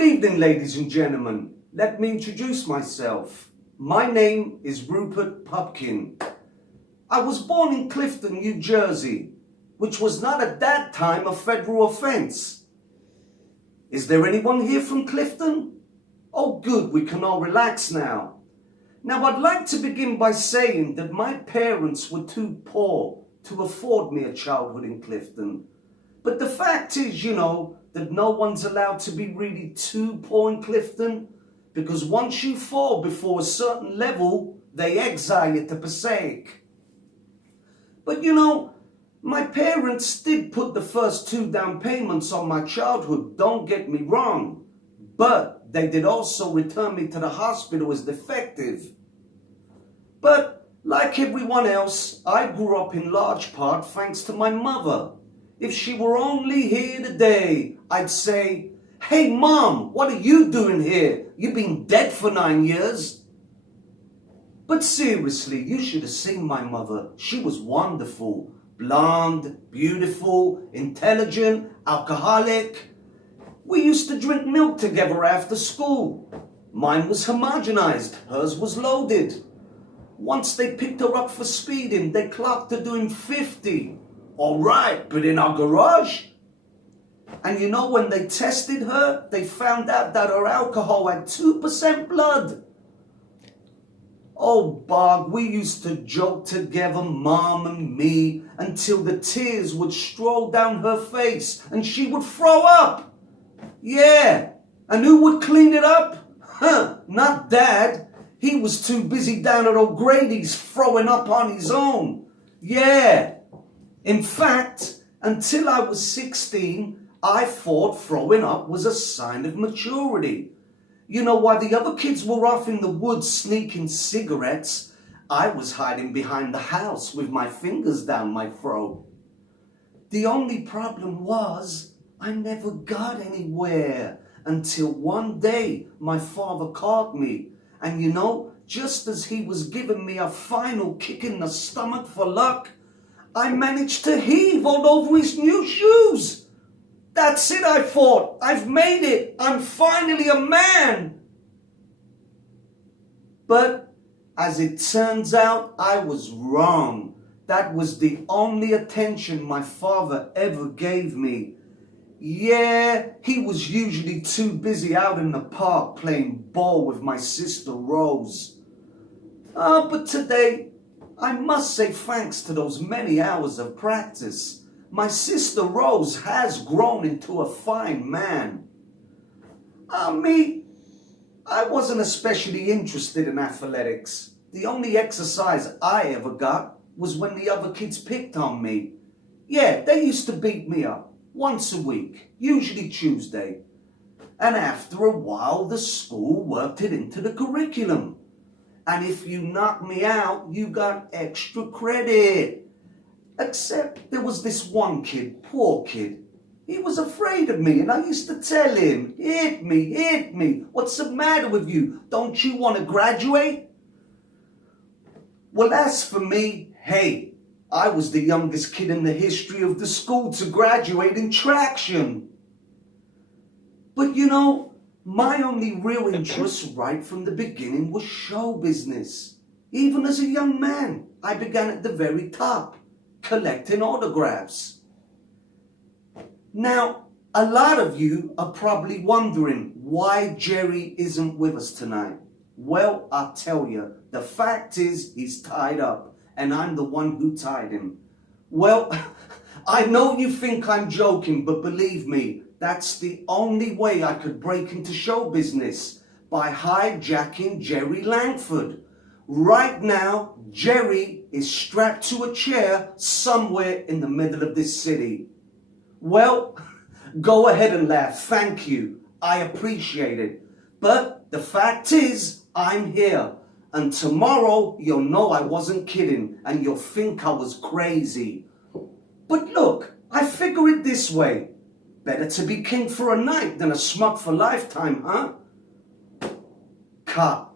Good evening, ladies and gentlemen. Let me introduce myself. My name is Rupert Pupkin. I was born in Clifton, New Jersey, which was not at that time a federal offense. Is there anyone here from Clifton? Oh good, we can all relax now. Now I'd like to begin by saying that my parents were too poor to afford me a childhood in Clifton. But the fact is, that no one's allowed to be really too poor in Clifton, because once you fall before a certain level, they exile you to Passaic. But my parents did put the first 2 down payments on my childhood, don't get me wrong, but they did also return me to the hospital as defective. But like everyone else, I grew up in large part thanks to my mother. If she were only here today, I'd say, "Hey Mom, what are you doing here? You've been dead for 9 years." But seriously, you should have seen my mother. She was wonderful. Blonde, beautiful, intelligent, alcoholic. We used to drink milk together after school. Mine was homogenized, hers was loaded. Once they picked her up for speeding, they clocked her doing 50. All right, but in our garage? And when they tested her, they found out that her alcohol had 2% blood. Oh, Bog, we used to joke together, Mom and me, until the tears would stroll down her face and she would throw up. Yeah, and who would clean it up? Not Dad. He was too busy down at O'Grady's throwing up on his own. Yeah. In fact, until I was 16, I thought throwing up was a sign of maturity. While the other kids were off in the woods sneaking cigarettes, I was hiding behind the house with my fingers down my throat. The only problem was I never got anywhere until one day my father caught me. And just as he was giving me a final kick in the stomach for luck, I managed to heave all over his new shoes. That's it, I thought. I've made it. I'm finally a man. But as it turns out, I was wrong. That was the only attention my father ever gave me. Yeah, he was usually too busy out in the park playing ball with my sister Rose. But today, I must say thanks to those many hours of practice, my sister Rose has grown into a fine man. Me, I wasn't especially interested in athletics. The only exercise I ever got was when the other kids picked on me. Yeah, they used to beat me up once a week, usually Tuesday. And after a while, the school worked it into the curriculum. And if you knocked me out, you got extra credit. Except there was this one kid, poor kid. He was afraid of me, and I used to tell him, hit me. What's the matter with you? Don't you want to graduate? Well, as for me, hey, I was the youngest kid in the history of the school to graduate in traction. But my only real interest right from the beginning was show business. Even as a young man, I began at the very top, collecting autographs. Now, a lot of you are probably wondering why Jerry isn't with us tonight. Well, I'll tell you, the fact is he's tied up, and I'm the one who tied him. Well, I know you think I'm joking, but believe me, that's the only way I could break into show business, by hijacking Jerry Langford. Right now, Jerry is strapped to a chair somewhere in the middle of this city. Well, go ahead and laugh, thank you. I appreciate it. But the fact is, I'm here. And tomorrow, you'll know I wasn't kidding, and you'll think I was crazy. But look, I figure it this way. Better to be king for a night than a smug for a lifetime, huh? Cut.